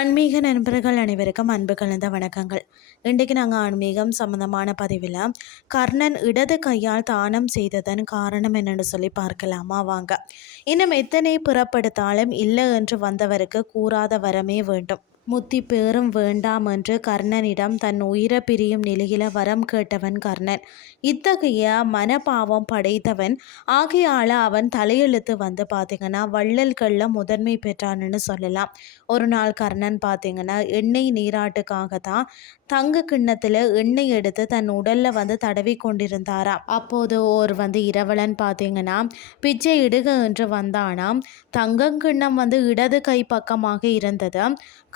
ஆன்மீக நண்பர்கள் அனைவருக்கும் அன்பு கலந்த வணக்கங்கள். இன்றைக்கு நாங்கள் ஆன்மீகம் சம்பந்தமான பதிவில் கர்ணன் இடது கையால் தானம் செய்ததன் காரணம் என்னென்னு சொல்லி பார்க்கலாமா வாங்க. இன்னும் எத்தனை புறப்படுத்தாலும் இல்லை என்று வந்தவருக்கு கூறாத வரமே வேண்டும். முத்தி பேரும் வேண்டாம் என்று கர்ணனிடம் தன் உயிரை பிரியும் நிலையில வரம் கேட்டவன் கர்ணன். இத்தகைய மனபாவம் படைத்தவன் ஆகையால் அவன் தலையெழுத்து வந்து பார்த்திங்கன்னா வள்ளல்களில் முதன்மை பெற்றான்னு சொல்லலாம். ஒரு நாள் கர்ணன் பார்த்திங்கன்னா எண்ணெய் நீராட்டுக்காக தான் தங்க கிண்ணத்தில் எண்ணெய் எடுத்து தன் உடலில் வந்து தடவி கொண்டிருந்தாராம். அப்போது இரவலன் பார்த்திங்கன்னா பிச்சை இடுக என்று வந்தானாம். தங்கங்கிண்ணம் இடது கை பக்கமாக இருந்தது.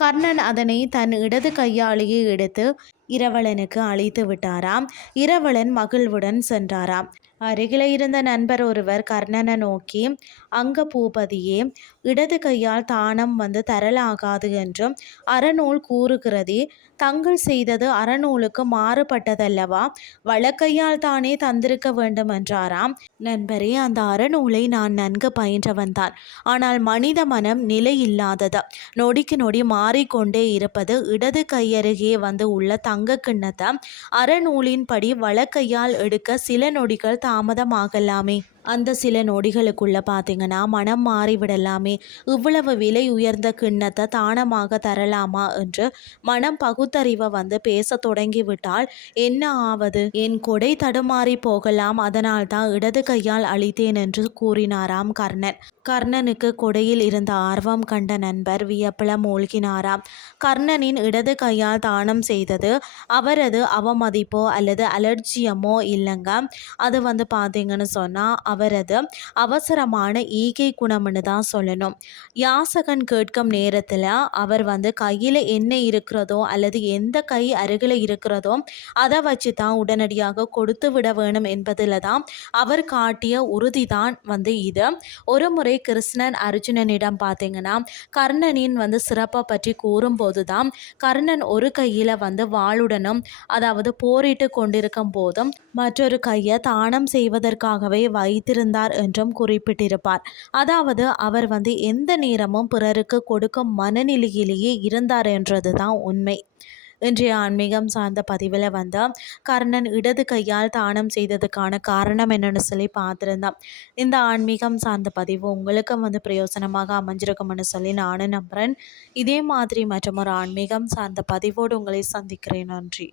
கர்ணன் அதனை தன் இடது கையாலேயே எடுத்து இரவலனுக்கு அழைத்து விட்டாராம். இரவலன் மகிழ்வுடன் சென்றாராம். அருகில இருந்த நண்பர் ஒருவர் கர்ணனை நோக்கி, அங்க பூபதியே, இடது கையால் தானம் தரலாகாது என்றும் அறநூல் கூறுகிறதே, தங்கள் செய்தது அறநூலுக்கு மாறுபட்டதல்லவா, வழக்கையால் தானே தந்திருக்க வேண்டும் என்றாராம். நண்பரே, அந்த அறநூலை நான் நன்கு பயின்றவன் தான். ஆனால் மனித மனம் நிலை இல்லாதது. நொடிக்கு நொடி மாறிக்கொண்டே இருப்பது. இடது கையருகே உள்ள தங்க கிண்ணத்தை அறநூலின்படி வழக்கையால் எடுக்க சில நொடிகள் தாமதமாகலாமே. அந்த சில நொடிகளுக்குள்ள பார்த்திங்கன்னா மனம் மாறிவிடலாமே. இவ்வளவு விலை உயர்ந்த கிண்ணத்தை தானமாக தரலாமா என்று மனம் பகுத்தறிவை பேச தொடங்கிவிட்டால் என்ன ஆவது? என் கொடை தடுமாறி போகலாம். அதனால் தான் இடது கையால் அளித்தேன் என்று கூறினாராம் கர்ணன். கர்ணனுக்கு கொடையில் இருந்த ஆர்வம் கண்ட நண்பர் வியப்பில மூழ்கினாராம். கர்ணனின் இடது கையால் தானம் செய்தது அவரது அவமதிப்போ அல்லது அலட்சியமோ இல்லைங்க. அது பார்த்தீங்கன்னு சொன்னால் அவரது அவசரமான ஈகை குணம்னு தான் சொல்லணும். யாசகன் கேட்கும் நேரத்தில் அவர் கையில் என்ன இருக்கிறதோ அல்லது எந்த கை அருகில் இருக்கிறதோ அதை வச்சு தான் உடனடியாக கொடுத்து விட வேணும் என்பதில் தான் அவர் காட்டிய உறுதி தான் இது. ஒரு முறை கிருஷ்ணன் அர்ஜுனனிடம் பார்த்தீங்கன்னா கர்ணனின் சிறப்பை பற்றி கூறும்போது தான் கர்ணன் ஒரு கையில் வாளுடனும் அதாவது போரிட்டு கொண்டிருக்கும் போதும் மற்றொரு கையை தானம் செய்வதற்காகவே வைத்திருந்தார் என்றும் குறிப்பிட்டிருப்பார். அதாவது அவர் எந்த நேரமும் பிறருக்கு கொடுக்கும் மனநிலையிலேயே இருந்தார் என்றது தான் உண்மை. இன்றைய ஆன்மீகம் சார்ந்த பதிவில் கர்ணன் இடது கையால் தானம் செய்ததுக்கான காரணம் என்னென்னு சொல்லி பார்த்துருந்தோம். இந்த ஆன்மீகம் சார்ந்த பதிவு உங்களுக்கும் பிரயோசனமாக அமைஞ்சிருக்கும்னு சொல்லி நானும் நம்புகிறேன். இதே மாதிரி மற்றும் ஒரு ஆன்மீகம் சார்ந்த பதிவோடு உங்களை சந்திக்கிறேன். நன்றி.